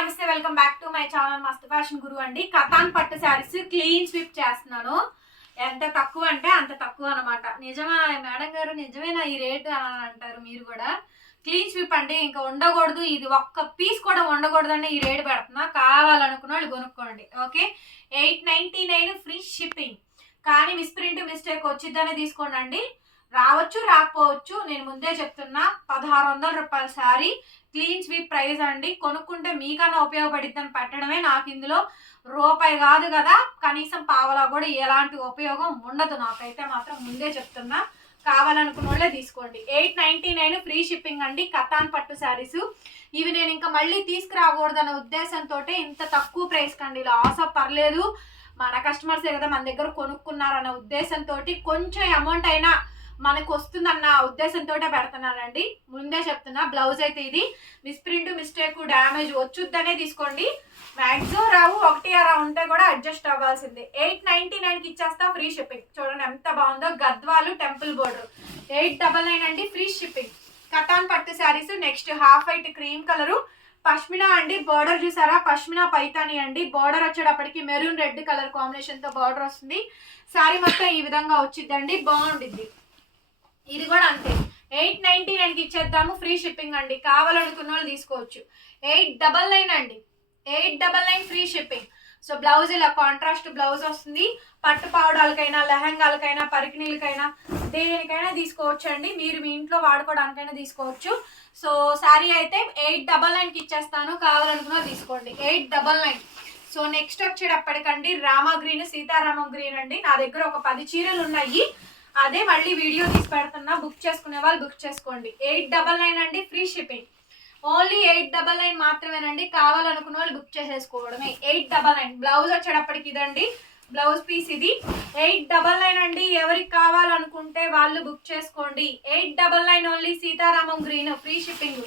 నమస్తే welcome back to my channel మస్త్ fashion గురు అండి. కథాన్ పట్టు శారీస్ క్లీన్ స్విప్ చేస్తున్నాను. ఎంత తక్కువ అంటే అంత తక్కువ అనమాట. నిజమా మేడం గారు, నిజమేనా ఈ రేటు అని అంటారు మీరు కూడా. క్లీన్ స్విప్ అంటే ఇంకా ఉండకూడదు, ఇది ఒక్క పీస్ కూడా ఉండకూడదని ఈ రేటు పెడుతున్నా. కావాలనుకున్న వాళ్ళు కొనుక్కోండి. Okay, 899 free shipping. కానీ మిస్ప్రింట్ మిస్టేక్ వచ్చిద్దని తీసుకోండి అండి. రావచ్చు రాకపోవచ్చు, నేను ముందే చెప్తున్నా. 1600 రూపాయల శారీ క్లీన్ స్వీప్ ప్రైస్ అండి. కొనుక్కుంటే మీకన్నా ఉపయోగపడిద్దని పెట్టడమే. నాకు ఇందులో రూపాయి కాదు కదా, కనీసం పావలా కూడా ఎలాంటి ఉపయోగం ఉండదు నాకైతే మాత్రం, ముందే చెప్తున్నా. కావాలనుకున్న వాళ్ళే తీసుకోండి. 899 ఫ్రీ షిప్పింగ్ అండి. కథాన్ పట్టు శారీస్ ఇవి నేను ఇంకా మళ్ళీ తీసుకురాకూడదన్న ఉద్దేశంతో ఇంత తక్కువ ప్రైస్ కండి. లాస్ పర్లేదు, మన కస్టమర్సే కదా మన దగ్గర కొనుక్కున్నారన్న ఉద్దేశంతో కొంచెం అమౌంట్ అయినా మనకు వస్తుందన్న ఉద్దేశంతో పెడుతున్నానండి. ముందే చెప్తున్నా. బ్లౌజ్ అయితే ఇది మిస్ప్రింట్ మిస్టేక్ డ్యామేజ్ వచ్చుద్దనే తీసుకోండి. మ్యాక్సిమం రావు, ఒకటి అలా ఉంటే కూడా అడ్జస్ట్ అవ్వాల్సిందే. 899కి ఇచ్చేస్తా ఫ్రీ షిప్పింగ్. చూడండి ఎంత బాగుందో, గద్వాలు టెంపుల్ బోర్డర్. 899 అండి ఫ్రీ షిప్పింగ్. కథాన్ పట్టు saris. Next half white cream colour pashmina అండి. బోర్డర్ చూసారా, పష్మినా పైతాని అండి. బోర్డర్ వచ్చేటప్పటికి మెరూన్ రెడ్ కలర్ కాంబినేషన్ తో బోర్డర్ వస్తుంది. శారీ మొత్తం ఈ విధంగా వచ్చిద్దండి, బాగుండిద్ది. ఇది కూడా అంతే, 899కి ఇచ్చేద్దాము ఫ్రీ షిప్పింగ్ అండి. కావాలనుకున్న వాళ్ళు తీసుకోవచ్చు. 899 అండి, 899 ఫ్రీ షిప్పింగ్. సో బ్లౌజ్ ఇలా కాంట్రాస్ట్ బ్లౌజ్ వస్తుంది. పట్టు పావడాలకైనా, లెహంగాలకైనా, పరికిణీలకైనా, దేనికైనా తీసుకోవచ్చు అండి. మీరు మీ ఇంట్లో వాడుకోవడానికైనా తీసుకోవచ్చు. సో శారీ అయితే 899కి ఇచ్చేస్తాను. కావాలనుకున్న తీసుకోండి. 899. సో నెక్స్ట్ వచ్చేటప్పటికండి రామా గ్రీన్, సీతారామం గ్రీన్ అండి. నా దగ్గర ఒక 10 చీరలు ఉన్నాయి, అదే మళ్ళీ వీడియో తీసి పెడుతున్నా. బుక్ చేసుకునే వాళ్ళు బుక్ చేసుకోండి. 899 అండి ఫ్రీ షిప్పింగ్. ఓన్లీ 899 మాత్రమేనండి. కావాలనుకున్న వాళ్ళు బుక్ చేసేసుకోవడమే. 899. బ్లౌజ్ వచ్చేటప్పటికి ఇదండి బ్లౌజ్ పీస్. ఇది 899 అండి. ఎవరికి కావాలనుకుంటే వాళ్ళు బుక్ చేసుకోండి. 899 only. Sitaramam green free shipping.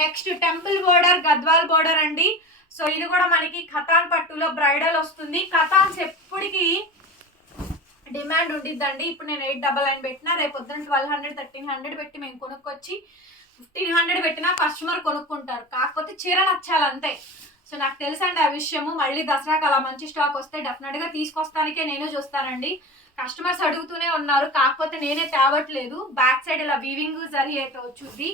Next temple border, Gadwal border అండి. సో ఇది కూడా మనకి కథాన్ పట్టులో బ్రైడల్ వస్తుంది. కథాన్స్ ఎప్పటికీ డిమాండ్ ఉండిద్దండి. ఇప్పుడు నేను 899 పెట్టినా, రేపు పొద్దున 1200 1300 పెట్టి మేము కొనుక్కొచ్చి 1500 పెట్టినా కస్టమర్ కొనుక్కుంటారు. కాకపోతే చీర నచ్చాలి అంతే. సో నాకు తెలుసండి ఆ విషయము. మళ్ళీ దసరాకి అలా మంచి స్టాక్ వస్తే డెఫినెట్గా తీసుకొస్తానికే నేను చూస్తానండి. కస్టమర్స్ అడుగుతూనే ఉన్నారు, కాకపోతే నేనే తేవట్లేదు. బ్యాక్ సైడ్ ఇలా వీవింగ్ జరీ అయితే వచ్చుద్ది.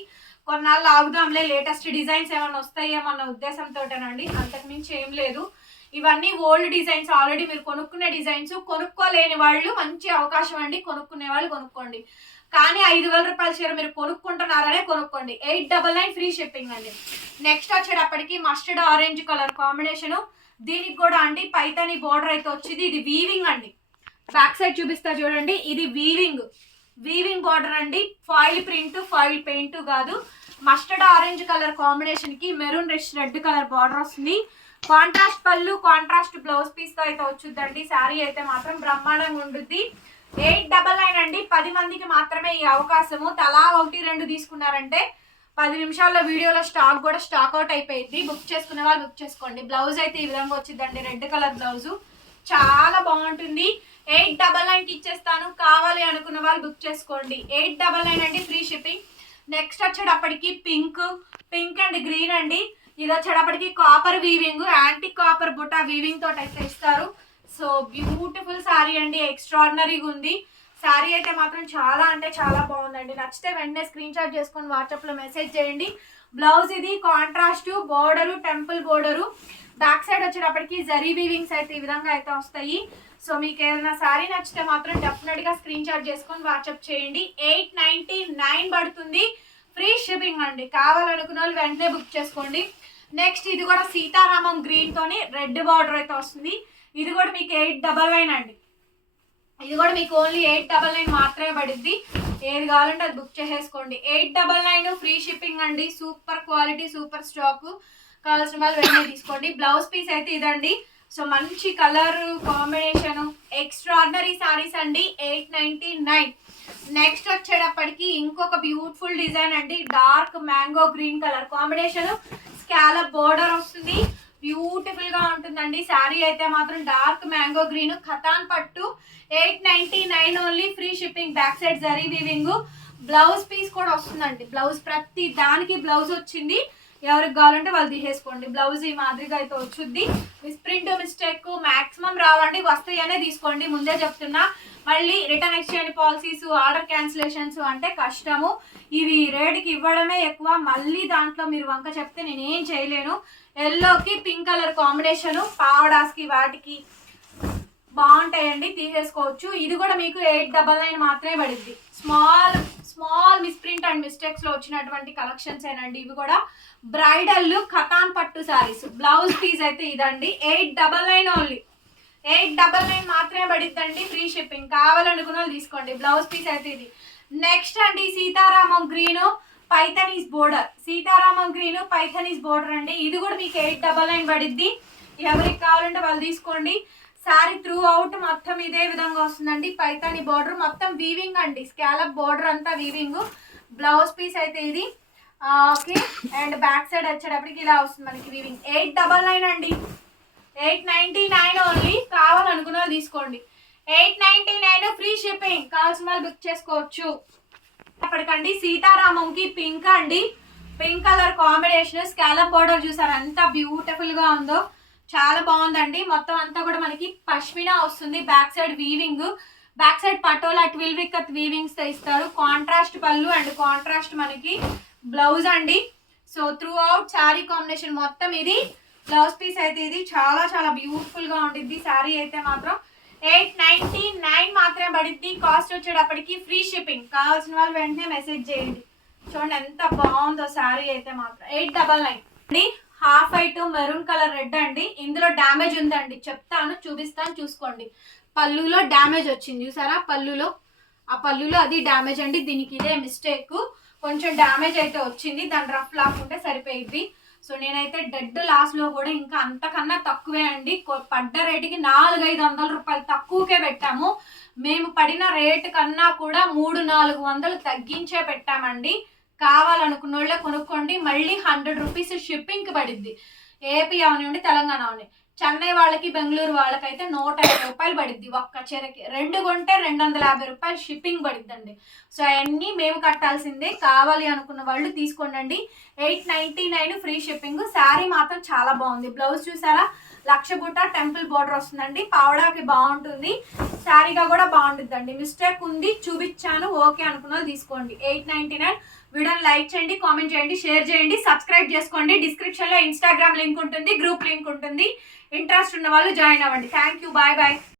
కొన్నాళ్ళు ఆగుదాంలే, లేటెస్ట్ డిజైన్స్ ఏమైనా వస్తాయేమన్న ఉద్దేశంతోటేనండి, అంతకుమించి ఏం లేదు. ఇవన్నీ ఓల్డ్ డిజైన్స్, ఆల్రెడీ మీరు కొనుక్కునే డిజైన్స్. కొనుక్కోలేని వాళ్ళు మంచి అవకాశం అండి, కొనుక్కునే వాళ్ళు కొనుక్కోండి. కానీ 5000 రూపాయల చీర మీరు కొనుక్కుంటున్నారనే కొనుక్కోండి. 899 ఫ్రీ షిప్పింగ్ అండి. నెక్స్ట్ వచ్చేటప్పటికి మస్టర్డ్ ఆరెంజ్ కలర్ కాంబినేషను. దీనికి కూడా అండి పైతాని బోర్డర్ అయితే వచ్చింది. ఇది వీవింగ్ అండి. బ్యాక్ సైడ్ చూపిస్తా చూడండి. ఇది వీవింగ్ బోర్డర్ అండి. ఫాయిల్ ప్రింట్, ఫాయిల్ పెయింట్ కాదు. మస్టర్డ్ ఆరెంజ్ కలర్ కాంబినేషన్ కి మెరూన్ రెడ్ కలర్ బార్డర్ వస్తుంది. కాంట్రాస్ట్ పళ్ళు, కాంట్రాస్ట్ బ్లౌజ్ పీస్ తో అయితే వచ్చుద్దండి. శారీ అయితే మాత్రం బ్రహ్మాండంగా ఉంటుంది. 899 అండి. 10 మందికి మాత్రమే ఈ అవకాశము. తలా 1-2 తీసుకున్నారంటే 10 నిమిషాల్లో వీడియోలో స్టాక్ కూడా స్టాక్ అవుట్ అయిపోయింది. బుక్ చేసుకునే వాళ్ళు బుక్ చేసుకోండి. బ్లౌజ్ అయితే ఈ విధంగా వచ్చిందండి, రెడ్ కలర్ బ్లౌజు. చాలా బాగుంటుంది. 899కి ఇచ్చేస్తాను. కావాలి అనుకున్న వాళ్ళు బుక్ చేసుకోండి. 899 అండి ఫ్రీ షిప్పింగ్. నెక్స్ట్ వచ్చేటప్పటికి పింక్ అండ్ గ్రీన్ అండి. ఇది వచ్చేటప్పటికి కాపర్ వీవింగ్, యాంటీ కాపర్ బుటా వీవింగ్ తోటి అయితే ఇస్తారు. సో బ్యూటిఫుల్ శారీ అండి, ఎక్స్ట్రాడినరీగా ఉంది. శారీ అయితే మాత్రం చాలా అంటే చాలా బాగుందండి. నచ్చితే వెంటనే స్క్రీన్ షాట్ చేసుకొని వాట్సాప్లో మెసేజ్ చేయండి. బ్లౌజ్ ఇది contrast border, temple border. Back side వచ్చేటప్పటికి జరీ వీవింగ్స్ అయితే ఈ విధంగా అయితే వస్తాయి. సో మీకు ఏదైనా శారీ నచ్చితే మాత్రం డెఫినెట్గా స్క్రీన్ షాట్ చేసుకొని వాట్సాప్ చేయండి. 899 పడుతుంది, ఫ్రీ షిప్పింగ్ అండి. కావాలనుకున్న వాళ్ళు వెంటనే బుక్ చేసుకోండి. నెక్స్ట్ ఇది కూడా సీతారామం గ్రీన్ తోని రెడ్ బార్డర్ అయితే వస్తుంది. ఇది కూడా మీకు 899 అండి. ఇది కూడా మీకు ఓన్లీ 899 మాత్రమే పడుద్ది. ఏది కావాలంటే అది బుక్ చేసేసుకోండి. 899 ఫ్రీ షిప్పింగ్ అండి. Super quality, super stock. కావాల్సిన వాళ్ళు వెంటనే తీసుకోండి. బ్లౌజ్ పీస్ అయితే ఇదండి. సో మంచి కలర్ కాంబినేషన్, ఎక్స్ట్రాడినరీ సారీస్ అండి. 899. నెక్స్ట్ వచ్చేటప్పటికి ఇంకొక బ్యూటిఫుల్ డిజైన్ అండి. Dark mango green colour combination, scallop border వస్తుంది. బ్యూటిఫుల్ గా ఉంటుందండి. శారీ అయితే మాత్రం డార్క్ మ్యాంగో గ్రీన్, కథాన్ పట్టు. 899 only, free shipping. Back side zari weaving. Blouse piece కూడా వస్తుందండి. బ్లౌజ్ ప్రతి దానికి బ్లౌజ్ వచ్చింది. ఎవరికి కావాలంటే వాళ్ళు తీసేసుకోండి. బ్లౌజ్ ఈ మాదిరిగా అయితే వచ్చుద్ది. ప్రింట్ మిస్టేక్ మాక్సిమం రావండి, వస్తాయనే తీసుకోండి, ముందే చెప్తున్నా. మళ్ళీ return exchange policies, order cancellations అంటే కష్టము. ఇవి రేటుకి ఇవ్వడమే ఎక్కువ, మళ్ళీ దాంట్లో మీరు వంక చెప్తే నేనేం చేయలేను. ఎల్లోకి పింక్ కలర్ కాంబినేషను, పావడాస్కి వాటికి బాగుంటాయండి, తీసేసుకోవచ్చు. ఇది కూడా మీకు 899 మాత్రమే పడుద్ది. స్మాల్ మిస్ప్రింట్ అండ్ మిస్టేక్స్ లో వచ్చినటువంటి కలెక్షన్స్ ఏనండి ఇవి కూడా. బ్రైడల్ ఖతాన్ పట్టు శారీస్, బ్లౌజ్ పీస్ అయితే ఇదండి. 899 ఓన్లీ, 899 మాత్రమే పడిద్దండి, ఫ్రీ షిప్పింగ్. కావాలనుకున్న వాళ్ళు తీసుకోండి. బ్లౌజ్ పీస్ అయితే ఇది. నెక్స్ట్ అండి Sitaramam green Paithanis border, Sitaramam green Paithanis border అండి. ఇది కూడా మీకు 899 పడిద్ది. ఎవరికి కావాలంటే వాళ్ళు తీసుకోండి. శారీ త్రూ అవుట్ మొత్తం ఇదే విధంగా వస్తుందండి. పైతాని బోర్డర్ మొత్తం వీవింగ్ అండి, స్కాలప్ బోర్డర్ అంతా వీవింగ్. బ్లౌజ్ పీస్ అయితే ఇది. ఓకే, అండ్ బ్యాక్ సైడ్ వచ్చేటప్పటికి ఇలా వస్తుంది మనకి వీవింగ్. 899 అండి, 899 ఓన్లీ. కావాలనుకున్న తీసుకోండి. 899 ఫ్రీ షిప్పింగ్. కావాల్సిన వాళ్ళు బుక్ చేసుకోవచ్చు. అప్పటికండి సీతారామంకి పింక్ అండి, pink colour combination, scallop border చూసారు ఎంత బ్యూటిఫుల్ గా ఉందో, చాలా బాగుందండి. మొత్తం అంతా కూడా మనకి పష్మినా వస్తుంది. Back side weaving, back side patola 12 వికత్ వీవింగ్స్ తో ఇస్తారు. కాంట్రాస్ట్ పళ్ళు అండ్ కాంట్రాస్ట్ మనకి బ్లౌజ్ అండి. So through out sari combination మొత్తం ఇది. బ్లౌజ్ పీస్ అయితే ఇది చాలా చాలా బ్యూటిఫుల్ గా ఉంటుంది. శారీ అయితే మాత్రం 899 మాత్రమే పడిద్ది. కాస్ట్ వచ్చేటప్పటికి ఫ్రీ షిప్పింగ్. కావాల్సిన వాళ్ళు వెంటనే మెసేజ్ చేయండి. చూడండి ఎంత బాగుందో శారీ అయితే మాత్రం. 899 half white maroon colour red అండి. ఇందులో డ్యామేజ్ ఉందండి, చెప్తాను, చూపిస్తాను, చూసుకోండి. పళ్ళులో డ్యామేజ్ వచ్చింది చూసారా, పళ్ళులో, ఆ పళ్ళులో అది డ్యామేజ్ అండి. దీనికి ఇదే మిస్టేక్, కొంచెం డ్యామేజ్ అయితే వచ్చింది. దాని రఫ్ లాక్కుంటే సరిపోయిద్ది. సో నేనైతే డెడ్ లాస్ లో కూడా ఇంకా అంతకన్నా తక్కువే అండి. పడ్డ రేటుకి 400-500 రూపాయలు తక్కువకే పెట్టాము. మేము పడిన రేటు కన్నా కూడా 300-400 తగ్గించే పెట్టామండి. కావాలనుకున్న వాళ్ళే కొనుక్కోండి. మళ్ళీ 100 రూపీస్ షిప్పింగ్ కి పడిద్ది. ఏపీ అవనివ్వండి, తెలంగాణ అవని. చెన్నై వాళ్ళకి, బెంగళూరు వాళ్ళకైతే 150 రూపాయలు పడిద్ది ఒక్క చీరకి. 2 కొంటే 250 రూపాయలు షిప్పింగ్ పడిద్దండి. సో అవన్నీ మేము కట్టాల్సిందే. కావాలి అనుకున్న వాళ్ళు తీసుకోండి. 899 ఫ్రీ షిప్పింగ్. శారీ మాత్రం చాలా బాగుంది. బ్లౌజ్ చూసారా, లక్ష బుట్ట టెంపుల్ బోర్డర్ వస్తుందండి. పావడాకి బాగుంటుంది, శారీగా కూడా బాగుంటుందండి. మిస్టేక్ ఉంది, చూపించాను, ఓకే అనుకున్న వాళ్ళు తీసుకోండి. 899. వీడియోని లైక్ చేయండి, కామెంట్ చేయండి, షేర్ చేయండి, సబ్స్క్రైబ్ చేసుకోండి. డిస్క్రిప్షన్లో ఇన్స్టాగ్రామ్ లింక్ ఉంటుంది, గ్రూప్ లింక్ ఉంటుంది. ఇంట్రెస్ట్ ఉన్న వాళ్ళు జాయిన్ అవ్వండి. Thank you, bye bye.